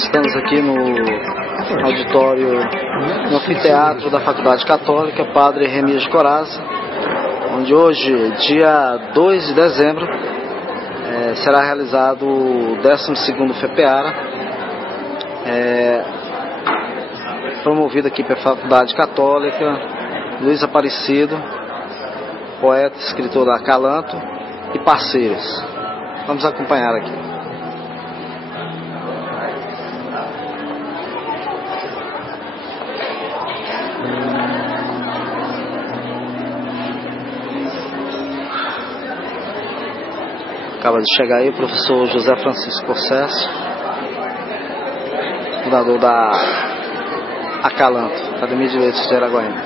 Nós estamos aqui no auditório, no anfiteatro da Faculdade Católica Padre Remias de Corazza, onde hoje, dia 2 de dezembro, será realizado o 12º FEPEARA, promovido aqui pela Faculdade Católica, Luiz Aparecido, poeta e escritor da Acalanto e parceiros. Vamos acompanhar aqui. Acaba de chegar aí o professor José Francisco Corsesso, fundador da Acalanto, Academia de Letras de Araguaína.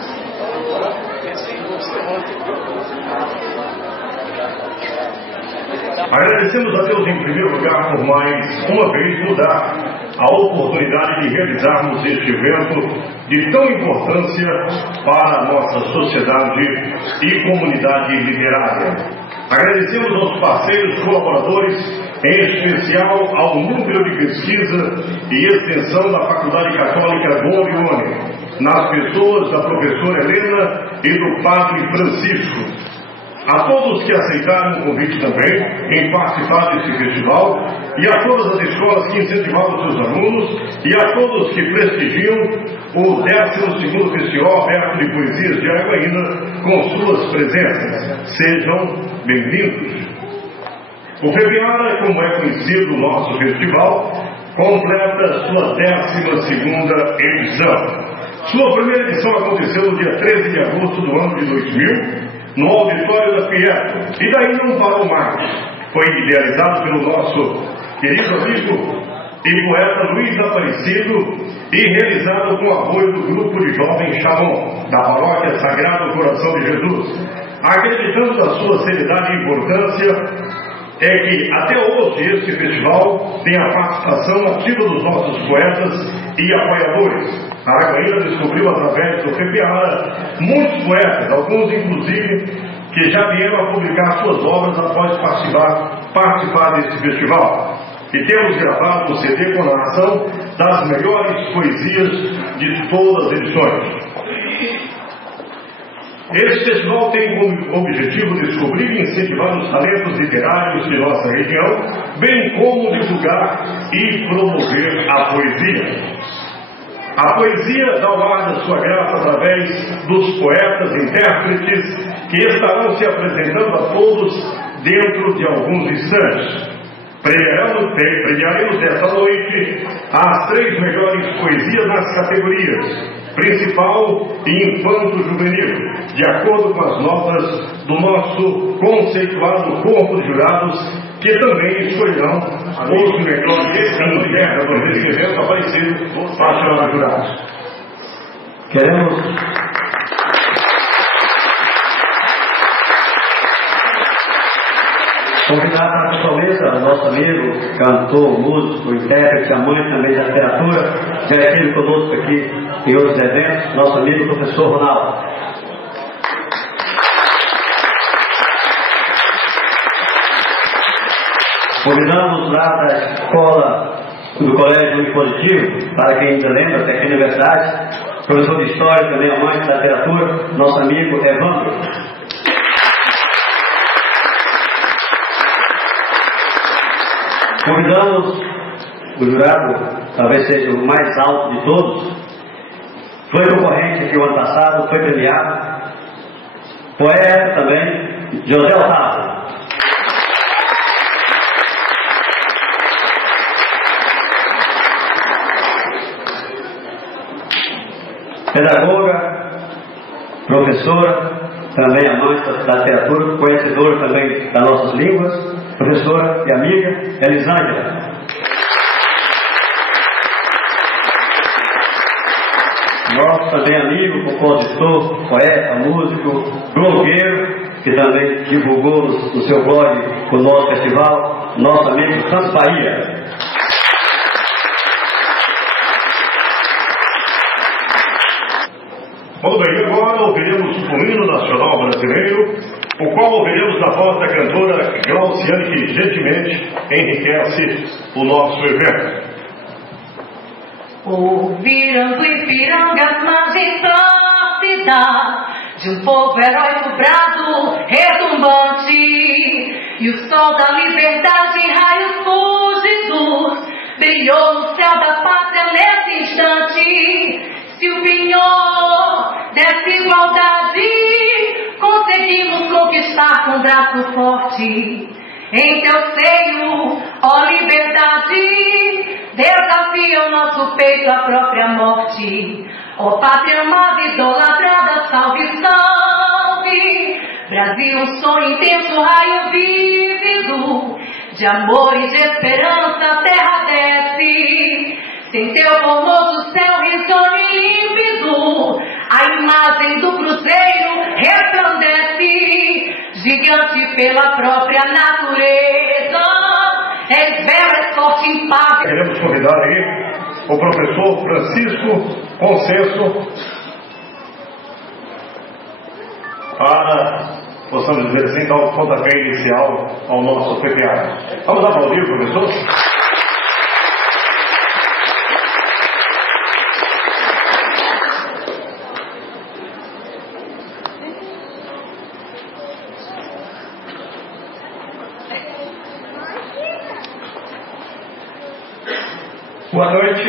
Agradecemos a Deus em primeiro lugar por mais uma vez nos dar a oportunidade de realizarmos este evento de tão importância para a nossa sociedade e comunidade literária. Agradecemos aos parceiros colaboradores, em especial ao Núcleo de Pesquisa e Extensão da Faculdade Católica Dom Leone, nas pessoas da professora Helena e do Padre Francisco. A todos que aceitaram o convite também em participar desse festival, e a todas as escolas que incentivaram seus alunos, e a todos que prestigiam o 12º Festival Aberto de Poesias de Araguaína com suas presenças. Sejam bem-vindos. O FEPEARA, como é conhecido o nosso festival, completa sua 12ª edição. Sua primeira edição aconteceu no dia 13 de agosto do ano de 2000, no auditório da Fieto, e daí não parou mais. Foi idealizado pelo nosso querido amigo e poeta Luiz Aparecido e realizado com o apoio do grupo de jovens Shalom, da Paróquia Sagrado Coração de Jesus. Acreditando na sua seriedade e importância, é que até hoje esse festival tem a participação ativa dos nossos poetas e apoiadores. A Araguaína descobriu através do FEPEARA muitos poetas, alguns inclusive que já vieram a publicar suas obras após participar desse festival. E temos gravado um CD com narração das melhores poesias de todas as edições. Esse festival tem como objetivo descobrir e incentivar os talentos literários de nossa região, bem como divulgar e promover a poesia. A poesia dá o ar da sua graça através dos poetas e intérpretes que estarão se apresentando a todos dentro de alguns instantes. Premiaremos esta noite as 3 melhores poesias nas categorias principal e infanto-juvenil, de acordo com as notas do nosso conceituado corpo de jurados, que também escolherão os melhores intérpretes desse evento aparecido para chamar jurados. Queremos convidar para a sua mesa nosso amigo, cantor, músico, intérprete, amante também da literatura, já esteve conosco aqui em outros eventos, nosso amigo professor Ronaldo. Convidamos lá da escola do Colégio Impositivo, para quem ainda lembra, até aqui na universidade, professor de História, também amante da literatura, nosso amigo Evandro. Convidamos o jurado, talvez seja o mais alto de todos, foi concorrente aqui o ano passado, foi premiado, poeta também, José Otávio. Pedagoga, professora, também amante da literatura, conhecedora também das nossas línguas, professora e amiga, Elisângela. Nosso também amigo, compositor, poeta, músico, blogueiro, que também divulgou no seu blog o nosso festival, nosso amigo Santos Bahia. Muito bem, agora ouviremos o hino nacional brasileiro, o qual ouviremos na voz da cantora Glauciane, que gentilmente enriquece o nosso evento. Ouviram do Ipiranga as margens próximas de um povo heróico brado, retumbante, e o sol da liberdade em raios fúlgidos brilhou no céu da pátria nesse instante. Se o penhor dessa igualdade conseguimos conquistar com braço forte, em teu seio, ó liberdade, desafia o nosso peito à própria morte. Ó pátria amada, idolatrada, salve, salve. Brasil, um sonho intenso, raio vívido, de amor e de esperança a terra desce. Sem teu formoso céu risonho e límpido, a imagem do cruzeiro resplandece. Gigante pela própria natureza, és belo, és forte, impável. Queremos convidar aí o professor Francisco Concesso para, possamos dizer assim, dar o pontapé inicial ao nosso PPA. Vamos aplaudir o professor? Boa noite.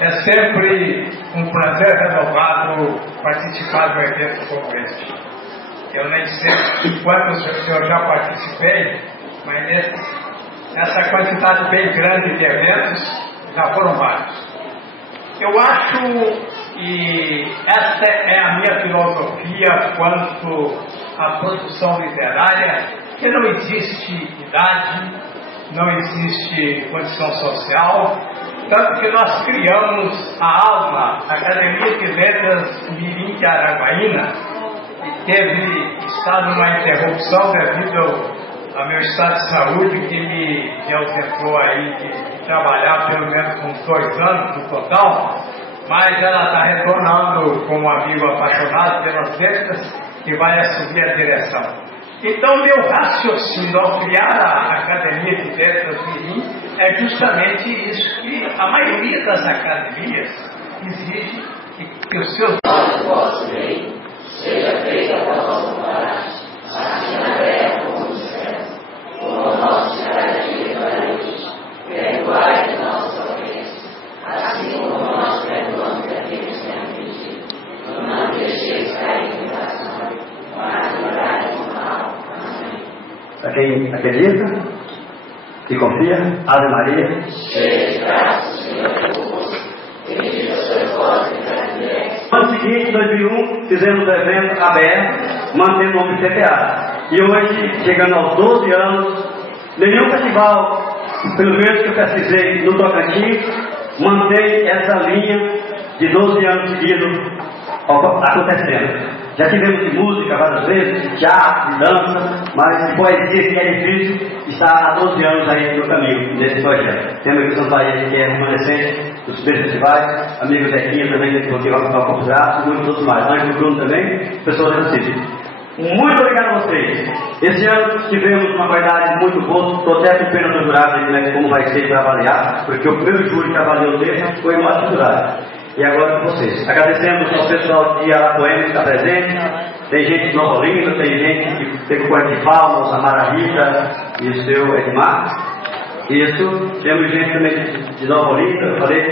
É sempre um prazer renovado participar do evento como este. Eu nem sei quantos eu já participei, mas nessa quantidade bem grande de eventos já foram vários. Eu acho, e esta é a minha filosofia quanto à produção literária, que não existe idade, não existe condição social, tanto que nós criamos a ALMA, Academia de Letras Mirim de Araguaína, e teve estado numa interrupção devido ao meu estado de saúde, que me ausentou aí de trabalhar pelo menos uns 2 anos no total, mas ela está retornando com um amigo apaixonado pelas letras que vai assumir a direção. Então, meu raciocínio ao criar a Academia de Letras Mirim é justamente isso, que a maioria das academias exige que os seus... Vosso reino seja feita a vossa vontade, assim na terra como no céu. O nosso cada dia para hoje, perdoai as nossas ofensas, assim como nós perdoamos aqueles que têm ofendido. Não deixeis cair em tentação, mas livrai-nos do mal. Amém. Para quem acredita e confia, Ave Maria. Cheia de graça, Senhor é convosco. Bendita sois vós entre as mulheres. No ano seguinte, em 2001, fizemos o evento aberto, mantendo o nome CPA. E hoje, chegando aos 12 anos, nenhum festival, pelo menos que eu pesquisei no Tocantins, mantém essa linha de 12 anos seguidos acontecendo. Já tivemos de música várias vezes, de teatro, de dança, mas de poesia, que é difícil, está há 12 anos aí no caminho desse projeto. Temos aqui o Santa que é remanescente dos três festivais, amigo Zequinha também, que vai ficar o Corpo Graça, e muitos outros mais. Antes do Bruno também, pessoas da Cícero. Muito obrigado a vocês. Esse ano tivemos uma qualidade muito boa, estou até com pena do jurado, né, como vai ser para avaliar, porque o primeiro júri que avaliou o texto foi o nosso jurado. E agora com vocês. Agradecemos ao pessoal de Arapuã que está presente. Tem gente de Nova Olinda, tem gente que tem o Corte de Palmas, a Mara Rita e o seu Edmar. Isso, temos gente também de Nova Olinda, eu falei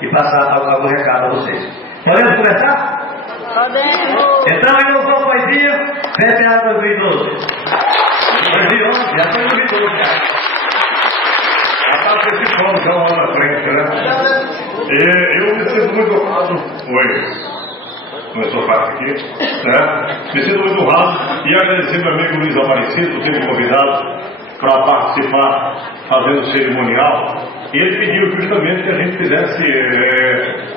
e passar algum recado a vocês. Podemos começar? Podemos! Então, aí não vou poesia, PPA 2012. 2011, já foi 2012, cara. Já está participando, já lá na frente, né? Eu me sinto muito honrado. Oi. Começou a parte aqui, né? Me sinto muito honrado e agradecer meu amigo Luiz Aparecido por ter me convidado para participar fazendo o cerimonial. E ele pediu justamente que a gente fizesse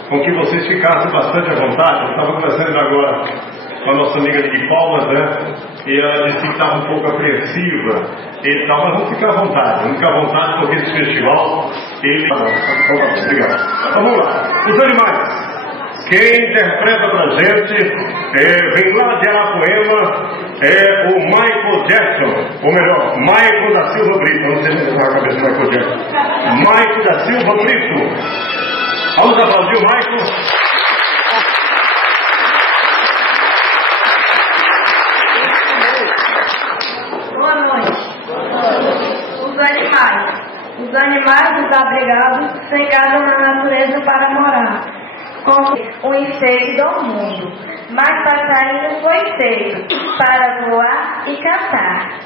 com que vocês ficassem bastante à vontade. Eu estava conversando agora com a nossa amiga de Palmas, né? E ela disse que estava um pouco apreensiva. Ele mas vamos ficar à vontade, porque esse festival, ele... Obrigado. Então, vamos lá. Os animais Quem interpreta pra gente vem lá de Arapuema, é o Michael Jackson, ou melhor, Michael da Silva Brito. Não sei se está na cabeça do Michael Jackson. Michael da Silva Brito. Vamos aplaudir o Michael. Boa noite. Os animais desabrigados sem casa na natureza para morar, como o enfeite do mundo. Mas passarinho foi feito para voar e cantar.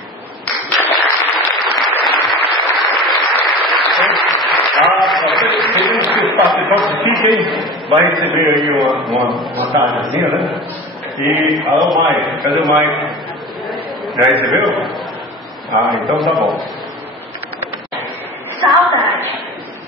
Tem uns participantes aqui, quem vai receber aí uma tardezinha, né? E, alô, Mike, cadê o Mike? Já recebeu? Ah, então tá bom. Saudade.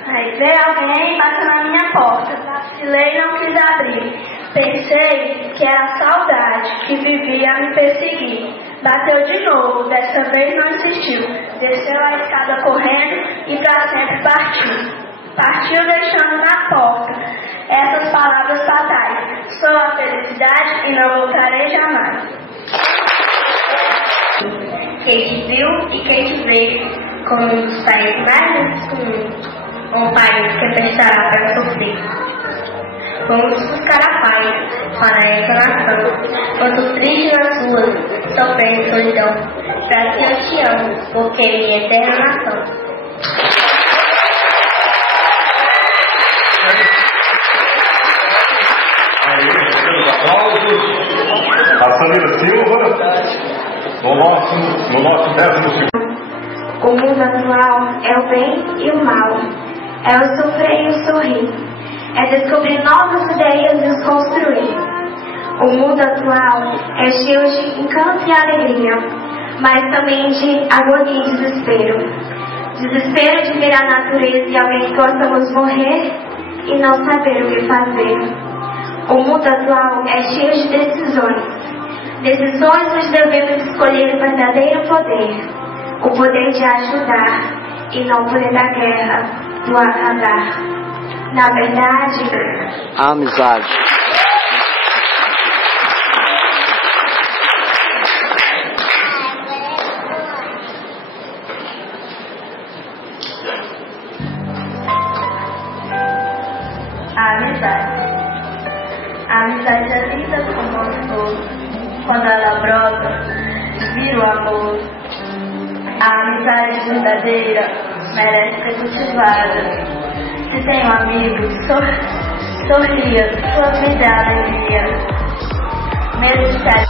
Aí veio alguém e bateu na minha porta. Vacilei e não quis abrir. Pensei que era a saudade que vivia a me perseguir. Bateu de novo, dessa vez não insistiu. Desceu a escada correndo e pra sempre partiu. Partiu deixando na porta essas palavras fatais: sou a felicidade e não voltarei jamais. Quem te viu e quem te vê como um dos países mais ricos do mundo, um país que prestará para sofrer. Vamos buscar a paz para essa nação, quanto triste nas ruas, sofrendo solidão. Brasil, eu te amo, porque é minha eterna nação. Aí, pelos aplausos, a Samira Silva, no nosso 12º. O mundo atual é o bem e o mal, é o sofrer e o sorrir, é descobrir novas ideias e os construir. O mundo atual é cheio de encanto e alegria, mas também de agonia e desespero. Desespero de ver a natureza e alguém que possamos morrer e não saber o que fazer. O mundo atual é cheio de decisões. Decisões onde devemos escolher o verdadeiro poder. O poder de ajudar e não o poder da guerra, do acabar. Na verdade, a amizade. A amizade é linda como uma flor. Quando ela brota, vira o amor. A amizade verdadeira merece ser cultivada. Se tem um amigo, sorria, sua vida é alegria. Mesmo de ser...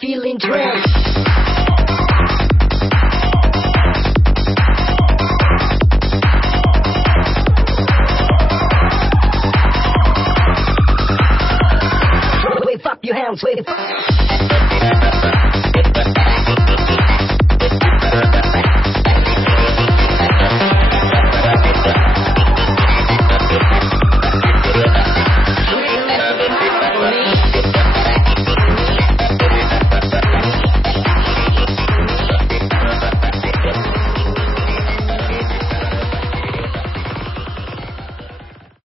Feeling drenched. Wave up your hands, wave up.